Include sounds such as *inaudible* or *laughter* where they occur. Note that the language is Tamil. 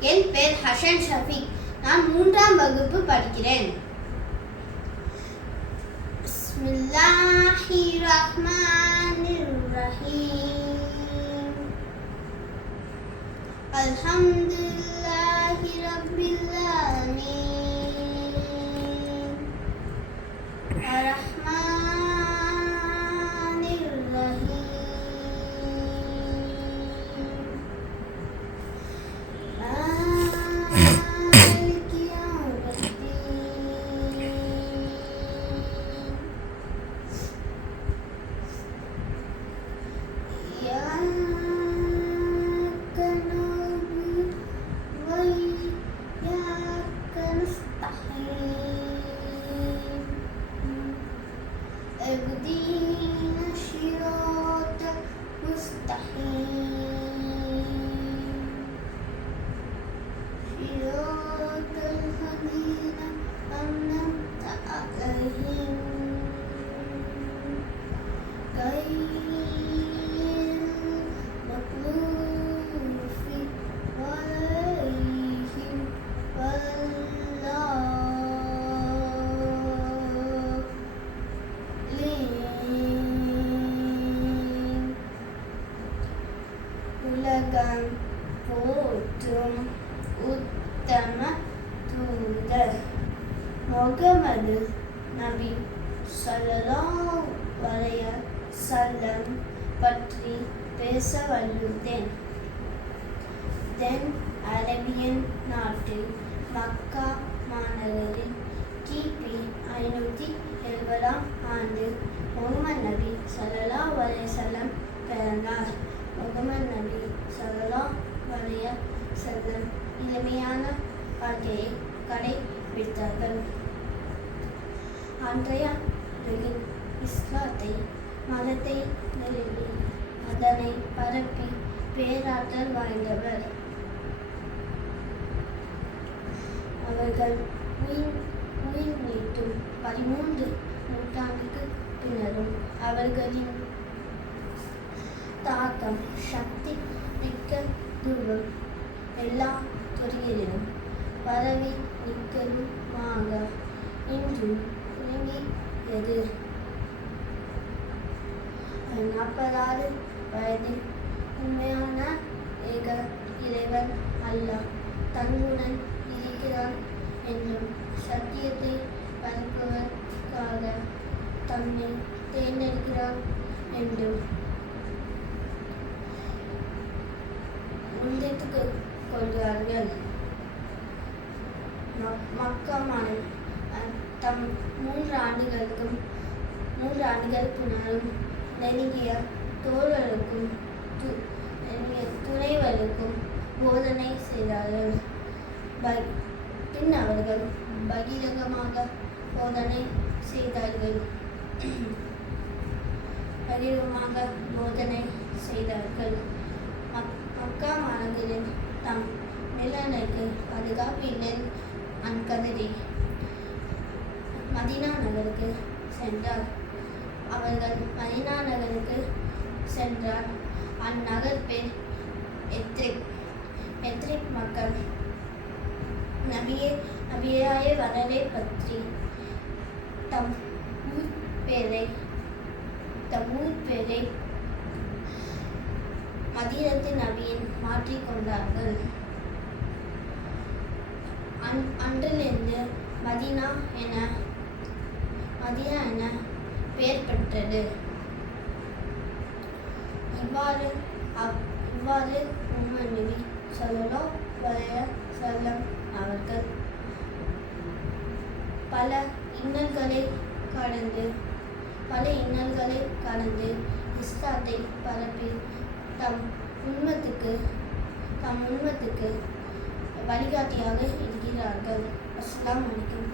என் பேர் ஹஷன் நான் மூன்றாம் வகுப்பு படிக்கிறேன். பிஸ்மில்லாஹி 好呀 போற்றும் உத்தம தூதர் முகமது நபி ஸல்லல்லாஹு அலைஹி சல்லம் பற்றி பேச வல்லுதேன் தென் அரேபியன் நாட்டில் மக்கா மாநகரில் கிபி ஐநூற்றி எழுபதாம் வாழ்க்கையை கடைபிடித்தார்கள். அன்றைய இஸ்லாத்தை மதத்தை நிறுவி அதனை பரப்பி பேராற்றல் வாய்ந்தவர். அவர்கள் உயிர் உயிர் நீட்டும் பதிமூன்று நூற்றாண்டுக்கு பின்னரும் அவர்களின் தாக்கம் சக்தி மிக்க தூரம் எல்லா துறைகளிலும் பரவி நிற்கலுமாக இன்றும் விளங்கியது நாற்பதாவது வயதில் உண்மையான ஏக இறைவன் அல்ல தன்னுடன் இருக்கிறான் என்றும் சத்தியத்தை பரப்புவதற்காக தம்மை தேர்ந்தெடுக்கிறான் என்றும். முன்வைத்து கொள்கிறார்கள். மக்- மக்கா தம் மூன்று ஆண்டுகளுக்கும் மூன்று ஆண்டுகளுக்கு நாளும் நெருங்கிய தோழர்களுக்கும் து- நெருங்கிய துணைவர்களுக்கும் போதனை செய்தார்கள். பின் அவர்கள் பகிரங்கமாக போதனை செய்தார்கள். *clears throat* பகிரங்கமாக போதனை செய்தார்கள். மக்கா மாநகரில் தம் நிலநிலைக்கு பாதுகாப்பு இல்லை அன்கதறி மதினா நகருக்கு சென்றார். அவர்கள் மதினா நகருக்கு சென்றார். அந்நகர் பேர் எத்ரிக் எத்ரிக் மக்கள் நபியே நபியாய வரலை பற்றி தம் ஊர் பேரை தம் ஊர் பேரை மதீனத்து நபியின் மாற்றிக்கொண்டார்கள் அன் அன்றிலிருந்து மதீனா என மதினா என பெயர் பெற்றது. இவ்வாறு அவ்- இவ்வாறு உமர் நபி சொல்லலோ அலைஹி செல்லம் அவர்கள். பல இன்னல்களை கடந்து பல இன்னல்களை கடந்து இஸ்லாத்தை பரப்பி தம் உண்மத்துக்கு தம் உண்மத்துக்கு बारी का हिंदी इनकी अस्सलाम वालेकुम।